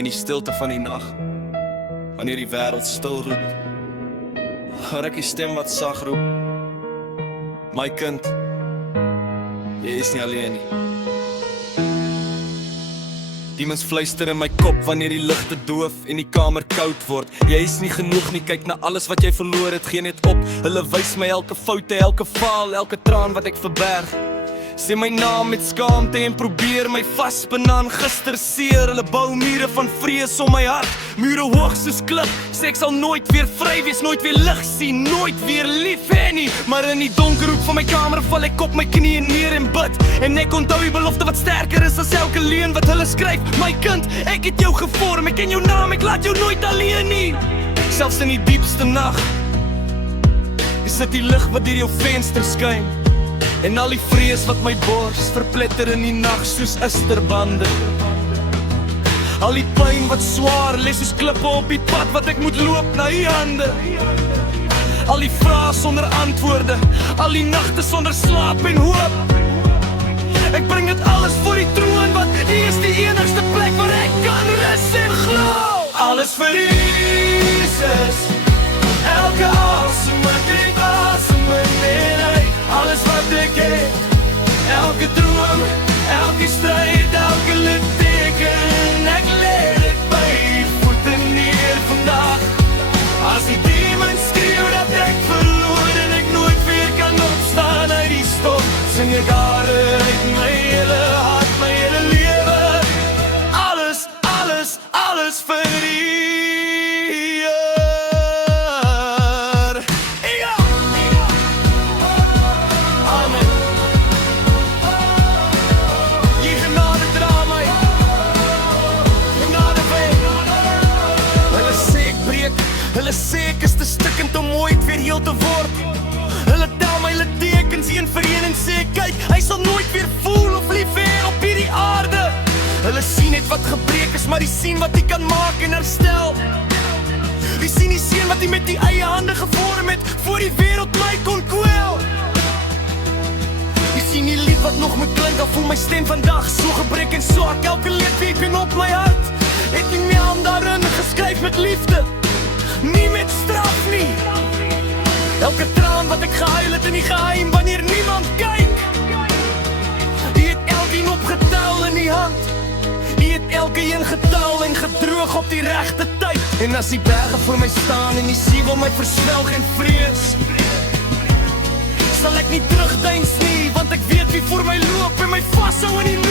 In die stilte van die nag, wanneer die wêreld stil roep, hoor ek die stem wat sag roep: my kind, jy is nie alleen nie. Demons fluister in my kop wanneer die ligte doof en die kamer koud word. Jy is nie genoeg nie, kyk na alles wat jy verloor het, gee net op. Hulle wys my elke foute, elke faal, elke traan wat ek verberg. Sê my naam met skaamte en probeer my vasbenaan gister seer. Hulle bou mure van vrees om my hart, mure hoog soos klip. Sê ek sal nooit weer vry wees, nooit weer lig sien, nooit weer lief hê nie. Maar in die donker hoek van my kamer val ek op my knieë neer en bid. En ek onthou die belofte wat sterker is as elke leuen wat hulle skryf. My kind, ek het jou gevorm, ek ken jou naam, ek laat jou nooit alleen nie. Selfs in die diepste nag is dit die lig wat deur jou venster skyn. En al die vrees wat my bors verpletter in die nag soos ysterbande. Al die pyn wat swaar lê soos klippe op die pad wat ek moet loop na die hande. Al die vrae sonder antwoorde, al die nagte sonder slaap en hoop. Ek bring dit alles voor die troon, want hier is die enigste plek waar ek kan rus en glo. Alles vir Jesus, elke asem wat ek asem in hy. Alles wat ek het, elke droom, elke stryd, elke litteken. Ek lê dit by die voete neer vandag. As die demons skreeu dat ek verloor en ek nooit weer kan opstaan uit die stof, sing ek uit my hele hart, my hele lewe. Alles, alles, alles vir hulle sê ek is te stikkend om ooit weer heel te word. Hulle tel my littekens een vir een en sê kyk, hy sal nooit weer voel of lief hê op hierdie aarde. Hulle sien net wat gebreek is, maar die sien wat hy kan maak en herstel. Die sien die seun wat hy met die eie hande gevorm het, voor die wêreld my kon kwel. Die sien die lied wat nog moet klink, al voel my stem vandag so gebrek en swak. Elke liedteken op my hart het die naam daarin geskryf met liefde, nie met straf nie. Elke traan wat ek gehuil het in die geheim wanneer niemand kyk, die het elkeen opgetel in die hand. Die het elke een getel en gedroog op die regte tyd. En as die berge voor my staan en die see wil my verswelg en vrees, sal ek nie terugdeins nie, want ek weet wie voor my loop en my vashou in die loop.